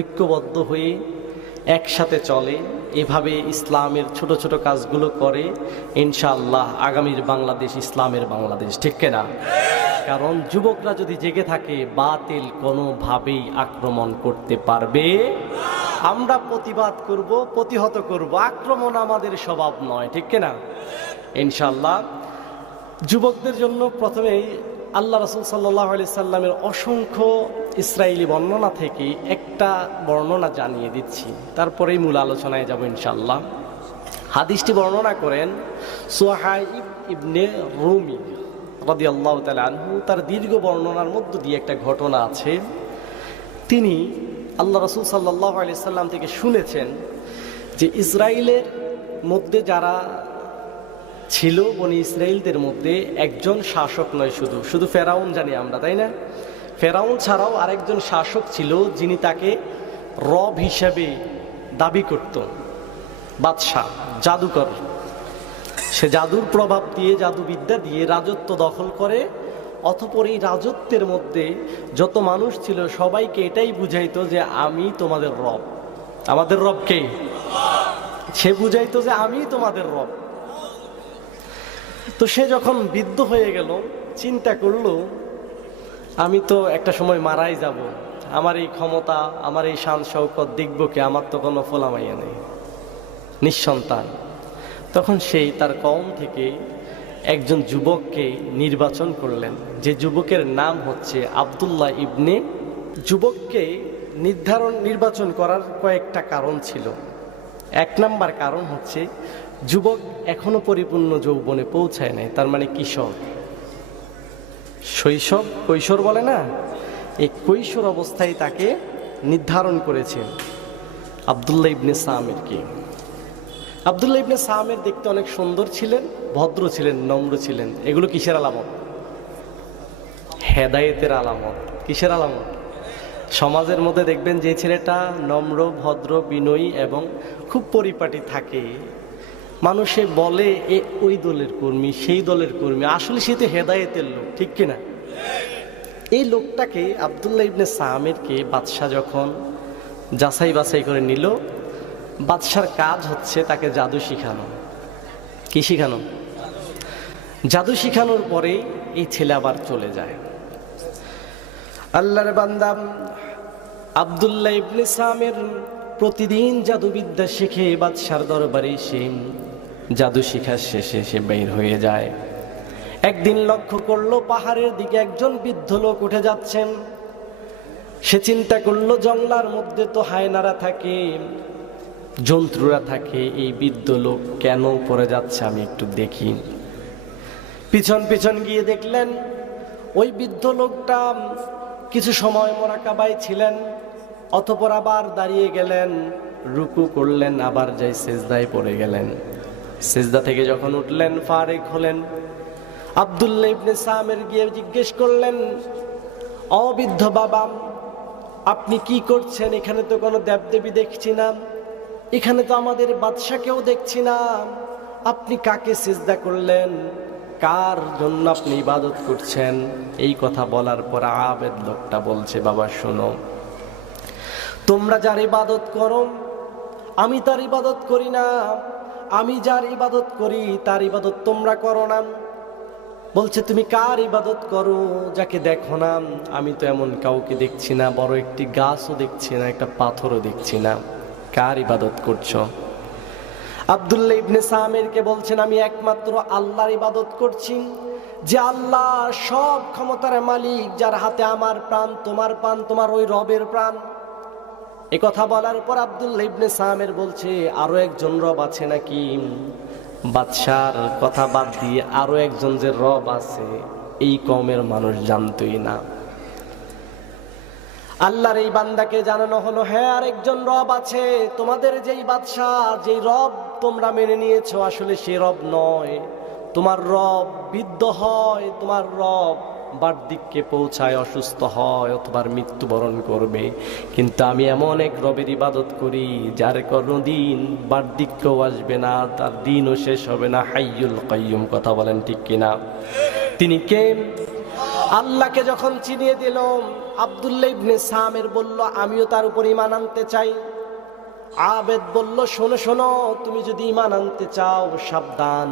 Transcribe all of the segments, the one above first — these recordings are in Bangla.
ঐক্যবদ্ধ হয়ে একসাথে চলে, এভাবে ইসলামের ছোট ছোট কাজগুলো করে, ইনশাআল্লাহ আগামীর বাংলাদেশ ইসলামের বাংলাদেশ, ঠিক কিনা? কারণ যুবকরা যদি জেগে থাকে, বাতিল কোনোভাবেই আক্রমণ করতে পারবে। আমরা প্রতিবাদ করব, প্রতিহত করব, আক্রমণ আমাদের স্বভাব নয়, ঠিক কিনা? ইনশাআল্লাহ যুবকদের জন্য প্রথমেই আল্লাহ রাসূল সাল্লাল্লাহু আলাইহি সাল্লামের অসংখ্য ইসরায়েলি বর্ণনা থেকে একটা বর্ণনা জানিয়ে দিচ্ছি, তারপরেই মূল আলোচনায় যাব ইনশাআল্লাহ। হাদিসটি বর্ণনা করেন সুহাইব ইবনে রুমি রাদিয়াল্লাহু তাআলা আনহু। তার দীর্ঘ বর্ণনার মধ্য দিয়ে একটা ঘটনা আছে। তিনি আল্লাহ রাসূল সাল্লাল্লাহু আলাইহি সাল্লাম থেকে শুনেছেন যে ইসরায়েলের মধ্যে যারা ছিল, বনি ইসরায়েলদের মধ্যে একজন শাসক নয়, শুধু ফেরাউন জানি আমরা, তাই না? ফেরাউন ছাড়াও আরেকজন শাসক ছিল যিনি তাকে রব হিসাবে দাবি করত, বাদশাহ, জাদুকর। সে জাদুর প্রভাব দিয়ে, জাদুবিদ্যা দিয়ে রাজত্ব দখল করে। অতঃপর এই রাজত্বের মধ্যে যত মানুষ ছিল সবাইকে এটাই বুঝাইতো যে আমি তোমাদের রব। আমাদের রব কে? সে বুঝাইতো যে আমি তোমাদের রব। তো সে যখন বৃদ্ধ হয়ে গেল, চিন্তা করলো আমি তো একটা সময় মারাই যাব, আমার এই ক্ষমতা, আমার এই শান শৌকত দেখব কে? আমার তো কোনো ফোলামাইয়া নেই, নিঃসন্তান। তখন সেই তার কওম থেকে একজন যুবককে নির্বাচন করলেন, যে যুবকের নাম হচ্ছে আব্দুল্লাহ ইবনে। যুবককে নির্বাচন করার কয়েকটা কারণ ছিল। এক নাম্বার কারণ হচ্ছে যুবক এখনো পরিপূর্ণ যৌবনে পৌঁছায় নাই, তার মানে কিশোর, শৈশব, কৈশোর বলে না, এই কৈশোর অবস্থায় তাকে নির্ধারণ করেছেন আব্দুল্লাহ ইবনে সামিরকে। আব্দুল্লাহ ইবনে সামির দেখতে অনেক সুন্দর ছিলেন, ভদ্র ছিলেন, নম্র ছিলেন। এগুলো কিসের আলামত? হেদায়েতের আলামত। কিসের আলামত? সমাজের মধ্যে দেখবেন যে ছেলেটা নম্র, ভদ্র, বিনয়ী এবং খুব পরিপাটি থাকে, মানুষে বলে এ ওই দলের কর্মী, সেই দলের কর্মী, আসলে সে তো হেদায়েতের লোক, ঠিক কিনা? এই লোকটাকে, আব্দুল্লাহ ইবনে সামিরকে বাদশাহ যখন যাচাই বাছাই করে নিল, বাদশার কাজ হচ্ছে তাকে জাদু শিখানো। কি শিখানো? জাদু শিখানোর পরে এই ছেলে আবার চলে যায়। আল্লাহর বান্দা আব্দুল্লাহ ইবনে সামির প্রতিদিন জাদুবিদ্যা শিখে বাদশার দরবারে এসে জাদু শিখার শেষে সে বের হয়ে যায়। একদিন লক্ষ্য করলো পাহাড়ের দিকে একজন বৃদ্ধ লোক উঠে যাচ্ছেন। সে চিন্তা করলো জঙ্গলার মধ্যে তো হায়নারা থাকে, জন্তুরা থাকে, এই বৃদ্ধ লোক কেন পড়ে যাচ্ছে, আমি একটু দেখি। পিছন পিছন গিয়ে দেখলেন ওই বৃদ্ধ লোকটা কিছু সময় মোরাকাবায় ছিলেন, অতঃপর আবার দাঁড়িয়ে গেলেন, রুকু করলেন, আবার যাই সেজদায় পড়ে গেলেন। সেজদা থেকে যখন উঠলেন, ফারেক হলেন, আব্দুল্লাহ ইবনে সামির গিয়ে জিজ্ঞেস করলেন, অবৃদ্ধ বাবা, আপনি কি করছেন? এখানে তো কোনো দেবদেবী দেখছি না, এখানে তো আমাদের বাদশাকেও দেখছি না, আপনি কাকে সিজদা করলেন? কার জন্য আপনি ইবাদত করছেন? এই কথা বলার পর আবেদ লোকটা বলছে, বাবা শোনো, তোমরা যার ইবাদত করো আমি তার ইবাদত করি না, আমি যার ইবাদত করি তার ইবাদত তোমরা করো না। বলছে তুমি কার ইবাদত করো যাকে দেখো না? আমি তো এমন কাউকে দেখছি না, বড় একটি গাছও দেখছি না, একটা পাথরও দেখছি না, কার ইবাদত করছো? আব্দুল্লাহ ইবনে সামিরকে বলছেন, আমি একমাত্র আল্লাহর ইবাদত করছি, যে আল্লাহ সব ক্ষমতার মালিক, যার হাতে আমার প্রাণ, তোমার প্রাণ, তোমার ওই রবের প্রাণ। এ কথা বলার পর আব্দুল্লাহ ইবনে সামির বলছে, আরো একজন রব আছে নাকি? বাদশার কথা বাদ দিয়ে আরো একজন যে রব আছে এই কওমের মানুষ জানতই না। আল্লাহর এই বান্দাকে জানানো হলো, হ্যাঁ আরেকজন রব আছে, তোমাদের যেই বাদশাহ, যেই রব তোমরা মেনে নিয়েছো, আসলে সে রব নয়। তোমার রব বৃদ্ধ হয়, তোমার রব বার্ধক্যে পৌঁছায়, অসুস্থ হয়, অথবা মৃত্যুবরণ করবে, কিন্তু আমি এমন এক রবের ইবাদত করি যার কোনদিন বার্ধক্যও আসবে না, তার দিনও শেষ হবে না, হাইয়ুল কাইয়ুম। কথা বলেন ঠিক কিনা? তিনি কে? আল্লাহকে যখন চিনিয়ে দিল, আব্দুল্লাহ ইবনে সামের বলল আমিও তার উপর ঈমান আনতে চাই। আবেদ বলল শোনো শোনো, তুমি যদি ঈমান আনতে চাও সাবধান,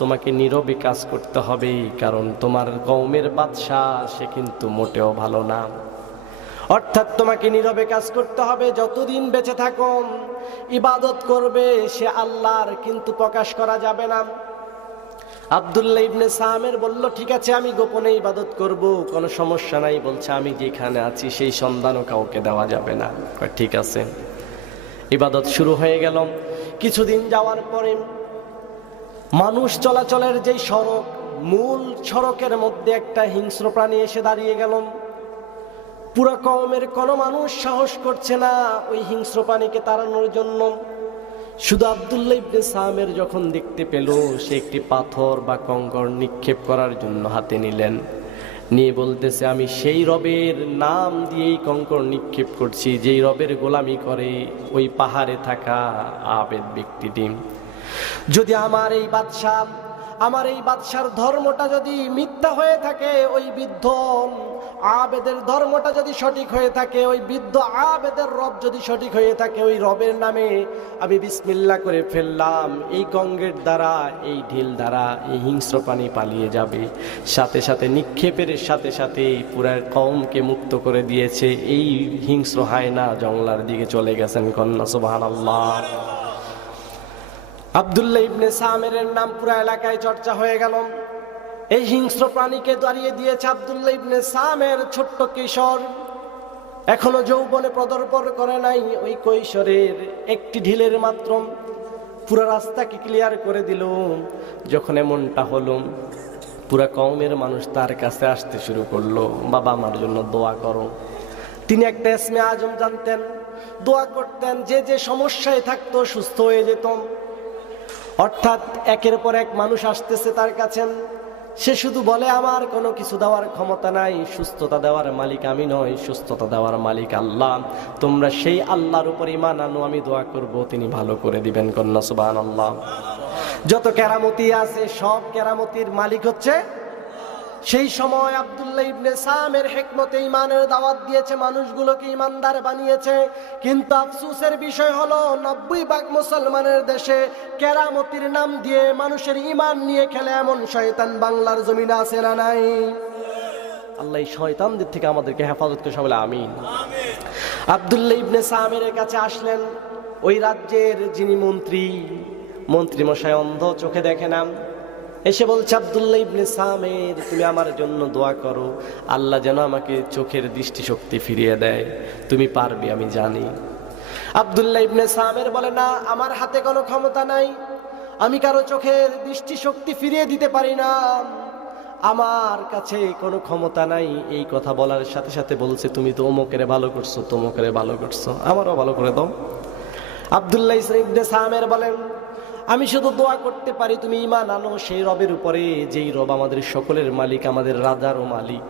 তোমাকে নীরবে কাজ করতে হবে, কারণ তোমার কওমের বাদশা সে কিন্তু মোটেও ভালো না। অর্থাৎ তোমাকে নীরবে কাজ করতে হবে, যতদিন বেঁচে থাকো ইবাদত করবে সে আল্লাহর, কিন্তু প্রকাশ করা যাবে না। আব্দুল্লাহ ইবনে সামের বলল ঠিক আছে আমি গোপনে ইবাদত করব, কোনো সমস্যা নাই। বলছে আমি যেখানে আছি সেই সন্ধানও কাউকে দেওয়া যাবে না। ঠিক আছে, ইবাদত শুরু হয়ে গেল। কিছুদিন যাওয়ার পরে মানুষ চলাচলের যেই সড়ক, মূল সড়কের মধ্যে একটা হিংস্র প্রাণী এসে দাঁড়িয়ে গেল। পুরো কওমের কোনো মানুষ সাহস করছে না ওই হিংস্র প্রাণীকে তাড়ানোর জন্য। শুধু আব্দুল্লাহ ইবনে সামের যখন দেখতে পেল, সে একটি পাথর বা কঙ্কর নিক্ষেপ করার জন্য হাতে নিলেন, নিয়ে বলতেছে আমি সেই রবের নাম দিয়েই কঙ্কর নিক্ষেপ করছি যেই রবের গোলামি করে ওই পাহাড়ে থাকা আবেদ ব্যক্তিটি। যদি আমার এই বাদশার ধর্মটা যদি মিথ্যা হয়ে থাকে, ওই বৃদ্ধ আবেদের ধর্মটা যদি সঠিক হয়ে থাকে, ওই বৃদ্ধ আবেদের রব যদি সঠিক হয়ে থাকে, ওই রবের নামে আমি বিসমিল্লাহ করে ফেললাম, এই গঙ্গের দ্বারা, এই ঢিল দ্বারা এই হিংস্র প্রাণী পালিয়ে যাবে। সাথে সাথে নিক্ষেপের সাথে সাথে পুরা কওমকে মুক্ত করে দিয়েছে। এই হিংস্র হায়না জঙ্গলার দিকে চলে গেছেন। কন্যা সুবহানাল্লাহ। আব্দুল্লাহ ইবনে সামের নাম পুরা এলাকায় চর্চা হয়ে গেল। এই হিংস্র প্রাণীকে দাঁড়িয়ে দিয়েছে আব্দুল্লাহ ইবনে সামের ছোট্ট কিশোর, এখনো যৌবনে পদার্পণ করে নাই। ওই কৈশোরের একটি ঢিলের মাত্র পুরা রাস্তাকে ক্লিয়ার করে দিল। যখন এমনটা হলো, পুরা কওমের মানুষ তার কাছে আসতে শুরু করলো, বাবা আমার জন্য দোয়া করো। তিনি একটা ইসমে আজম জানতেন, দোয়া করতেন, যে যে সমস্যায় থাকতো সুস্থ হয়ে যেত। অর্থাৎ একের পর এক মানুষ আসতেছে তার কাছে, সে শুধু বলে আমার কোনো কিছু দেওয়ার ক্ষমতা নাই, সুস্থতা দেওয়ার মালিক আমি নই, সুস্থতা দেওয়ার মালিক আল্লাহ, তোমরা সেই আল্লাহর উপর ঈমান আনো, আমি দোয়া করব তিনি ভালো করে দিবেন। কন্যা সুবহানাল্লাহ। যত কেরামতি আছে সব কেরামতির মালিক হচ্ছে। সেই সময় আব্দুল্লাহ ইবনে সামের হিকমতে ঈমানের দাওয়াত দিয়েছে, মানুষগুলোকে ঈমানদার বানিয়েছে। কিন্তু আফসোসের বিষয় হলো 90% মুসলমানের দেশে কেরামতির নাম দিয়ে মানুষের ঈমান নিয়ে খেলে এমন শয়তান বাংলার জমিনে আছে না নাই? আল্লাহ এই শয়তানদের থেকে আমাদেরকে হেফাজত করে, বলে আমিন। আব্দুল্লাহ ইবনে সামের কাছে আসলেন ওই রাজ্যের যিনি মন্ত্রী মশাই, অন্ধ, চোখে দেখে না। এসে বলছে আব্দুল্লাহ ইবনে সামের তুমি আমার জন্য দোয়া করো, আল্লাহ যেন আমাকে চোখের দৃষ্টিশক্তি ফিরিয়ে দেয়, তুমি পারবে আমি জানি। আব্দুল্লাহ ইবনে সামের বলে না, আমার হাতে কোনো ক্ষমতা নাই, আমি কারো চোখের দৃষ্টিশক্তি ফিরিয়ে দিতে পারি না, আমার কাছে কোনো ক্ষমতা নাই। এই কথা বলার সাথে সাথে বলছে তুমি তো অমুকের ভালো করছো, তমুকের ভালো করছো, আমারও ভালো করে দাও। আব্দুল্লাহ ইবনে সামের বলেন আমি শুধু দোয়া করতে পারি তুমি ঈমান আনো সেই রবের উপরে, যেই রব আমাদের সকলের মালিক, আমাদের রাজারও মালিক।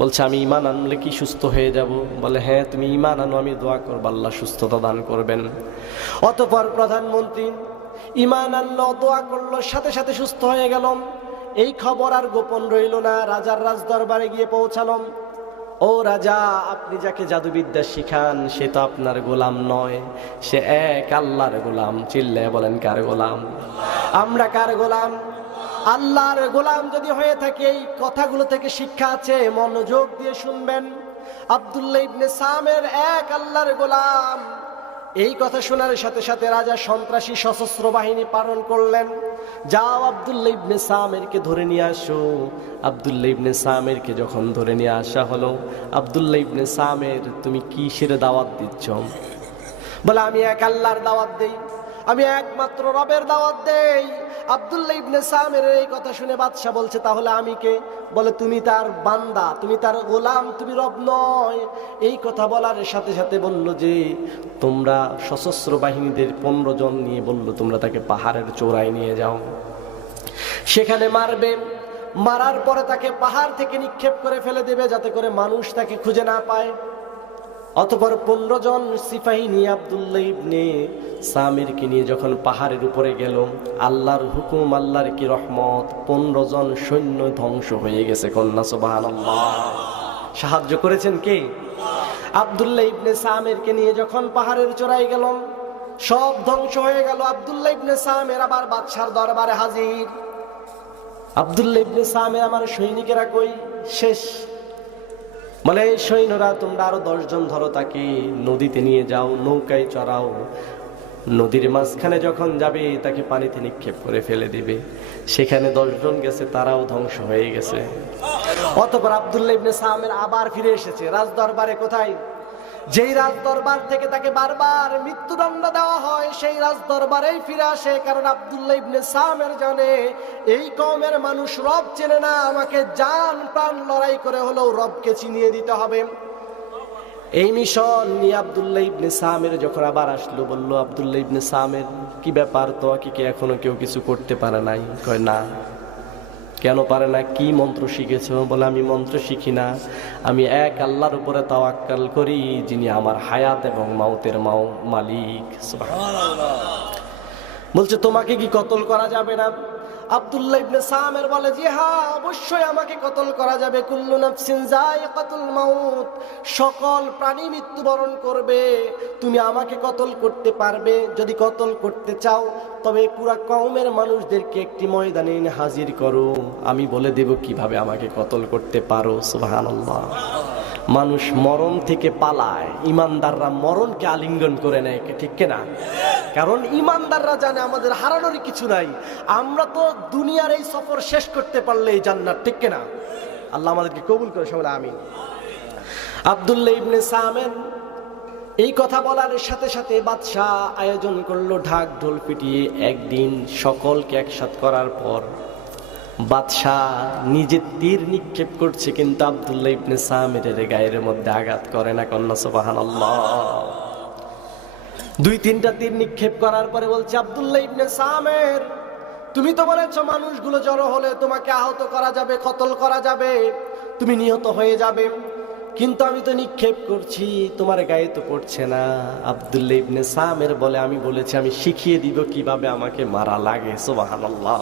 বলছে আমি ঈমান আনলে কি সুস্থ হয়ে যাব? বলে হ্যাঁ তুমি ঈমান আনো, আমি দোয়া করব আল্লাহ সুস্থতা দান করবেন। অতঃপর প্রধানমন্ত্রী ঈমান আনলো, দোয়া করলো, সাথে সাথে সুস্থ হয়ে গেল। এই খবর আর গোপন রইল না, রাজার রাজদরবারে গিয়ে পৌঁছালাম। ও রাজা, আপনি যাকে জাদুবিদ্যা শিখান সে তো আপনার গোলাম নয়, সে এক আল্লাহর গোলাম। চিল্লায় বলেন কার গোলাম? আমরা কার গোলাম? আল্লাহর গোলাম যদি হয়ে থাকে এই কথাগুলো থেকে শিক্ষা আছে, মনোযোগ দিয়ে শুনবেন। আব্দুল্লাহ ইবনে সামের এক আল্লাহর গোলাম। এই কথা শোনার সাথে সাথে রাজা সন্ত্রাসী সশস্ত্র বাহিনী প্রেরণ করলেন, যাও আব্দুল্লাহ ইবনে সামেরকে ধরে নিয়ে আসো। আব্দুল্লাহ ইবনে সামেরকে যখন ধরে নিয়ে আসা হলো, আব্দুল্লাহ ইবনে সামের তুমি কিসের দাওয়াত দিচ্ছ? বলে আমি এক আল্লাহর দাওয়াত দেই, আমি একমাত্র রবের দাওয়াত দেই। আব্দুল্লাহ ইবনে সামের এই কথা শুনে বাদশা বলছে তাহলে আমি কে? বলে তুমি তার বান্দা, তুমি তার গোলাম, তুমি রব নয়। এই কথা বলার সাথে সাথে বলল যে তোমরা সশস্ত্র বাহিনীদের 15 জন নিয়ে বলল তোমরা তাকে পাহাড়ের চূড়ায় নিয়ে যাও, সেখানে মারবে, মারার পরে তাকে পাহাড় থেকে নিক্ষেপ করে ফেলে দেবে যাতে করে মানুষ তাকে খুঁজে না পায়। অতঃপর 15 জন সিপাহী নিয়ে আব্দুল্লাহ ইবনে সামিরকে নিয়ে যখন পাহাড়ের উপরে গেল, আল্লাহর হুকুম, আল্লাহর কি রহমত, 15 জন সৈন্য ধ্বংস হয়ে গেছে। কন্যা সুবহানাল্লাহ। সাহায্য করেছেন কে? আব্দুল্লাহ ইবনে সামিরকে নিয়ে যখন পাহাড়ের চূড়ায় গেল, সব ধ্বংস হয়ে গেল। আব্দুল্লাহ ইবনে সামির আবার বাদশার দরবারে হাজির। আব্দুল্লাহ ইবনে সামির, আমার সৈনিকেরা কই? শেষ। বলে, এই সৈন্যরা, তোমরা আরো 10 জন ধরো, তাকে নদীতে নিয়ে যাও, নৌকায় চড়াও, নদীর মাঝখানে যখন যাবে তাকে পানিতে নিক্ষেপ করে ফেলে দিবে। সেখানে 10 জন গেছে, তারাও ধ্বংস হয়ে গেছে। অতঃপর আব্দুল্লাহ ইবনে সামির আবার ফিরে এসেছে রাজ দরবারে। কোথায়? যেই রাজ দরবার থেকে তাকে বারবার মৃত্যুদণ্ড দেওয়া হয়, সেই রাজ দরবারেই ফিরে আসে। কারণ আব্দুল্লাহ ইবনে সামির জানে, এই কওমের মানুষ রব চেনে না, আমাকে জান প্রাণ লড়াই করে হলেও রবকে চিনিয়ে দিতে হবে। এই মিশন নিয়ে আব্দুল্লাহ ইবনে সামির যখন আবার আসলো, বলল, আব্দুল্লাহ ইবনে সামির, কি ব্যাপার, তোমাকে কি এখনো কেউ কিছু করতে পারে নাই? কয়, না। কেন পারে না? কি মন্ত্র শিখেছো? বলে, আমি মন্ত্র শিখি না, আমি এক আল্লাহর উপরে তাওয়াক্কাল করি, যিনি আমার হায়াত এবং মাউতের মালিক। সুবহানাল্লাহ। বলছে, তোমাকে কি কতল করা যাবে না? আব্দুল্লাহ ইবনে সামির বলে, জি হ্যাঁ, অবশ্যই আমাকে কতল করা যাবে। কুল্লু নাফসিন যায়িকাতুল মাউত, সকল প্রাণী মৃত্যুবরণ করবে। তুমি আমাকে কতল করতে পারবে? যদি কতল করতে চাও, তবে পুরা কওমের মানুষদেরকে একটি ময়দানে এনে হাজির করো, আমি বলে দেব কিভাবে আমাকে কতল করতে পারো। সুবহানাল্লাহ। মানুষ মরণ থেকে পালায়, ইমানদাররা মরণকে আলিঙ্গন করে নেয়, ঠিক কিনা? কারণ ইমানদাররা জানে আমাদের হারানোর কিছু নাই, আমরা তো দুনিয়ার এই সফর শেষ করতে পারলে এই জান্নাত, ঠিক কিনা? আল্লাহ আমাদেরকে কবুল করে, সবাই আমিন। আব্দুল্লাহ ইবনে সামির এই কথা বলার সাথে সাথে বাদশাহ আয়োজন করলো ঢাক ঢোল পিটিয়ে। একদিন সকলকে একসাথ করার পর বাদশাহ নিজে তীর নিক্ষেপ করছে, কিন্তু আব্দুল্লাহ ইবনে সামিরের গায়ের মধ্যে আঘাত করে না। কন্যা সুবহানাল্লাহ। 2-3টা তীর নিক্ষেপ করার পরে বলছে, আব্দুল্লাহ ইবনে সামির, তুমি তো বলেছো মানুষগুলো জড়ো হলে তোমাকে আহত করা যাবে, কতল করা যাবে, তুমি নিহত হয়ে যাবে, কিন্তু আমি তো নিক্ষেপ করছি, তোমার গায়ে তো পড়ছে না। আব্দুল্লাহ ইবনে সামির বলে, আমি বলেছি আমি শিখিয়ে দিব কিভাবে আমাকে মারা লাগে। সুবহানাল্লাহ।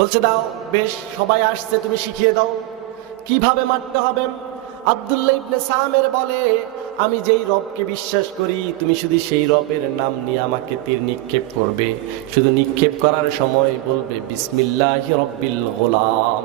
বলছে, দাও, বেশ, সবাই আসছে, তুমি শিখিয়ে দাও কিভাবে মারতে হবে। আব্দুল্লাহ ইবনে সামির বলে, আমি যেই রবকে বিশ্বাস করি, তুমি শুধু সেই রবের নাম নিয়ে আমাকে তীর নিক্ষেপ করবে। শুধু নিক্ষেপ করার সময় বলবে, বিসমিল্লাহি রব্বিল গোলাম।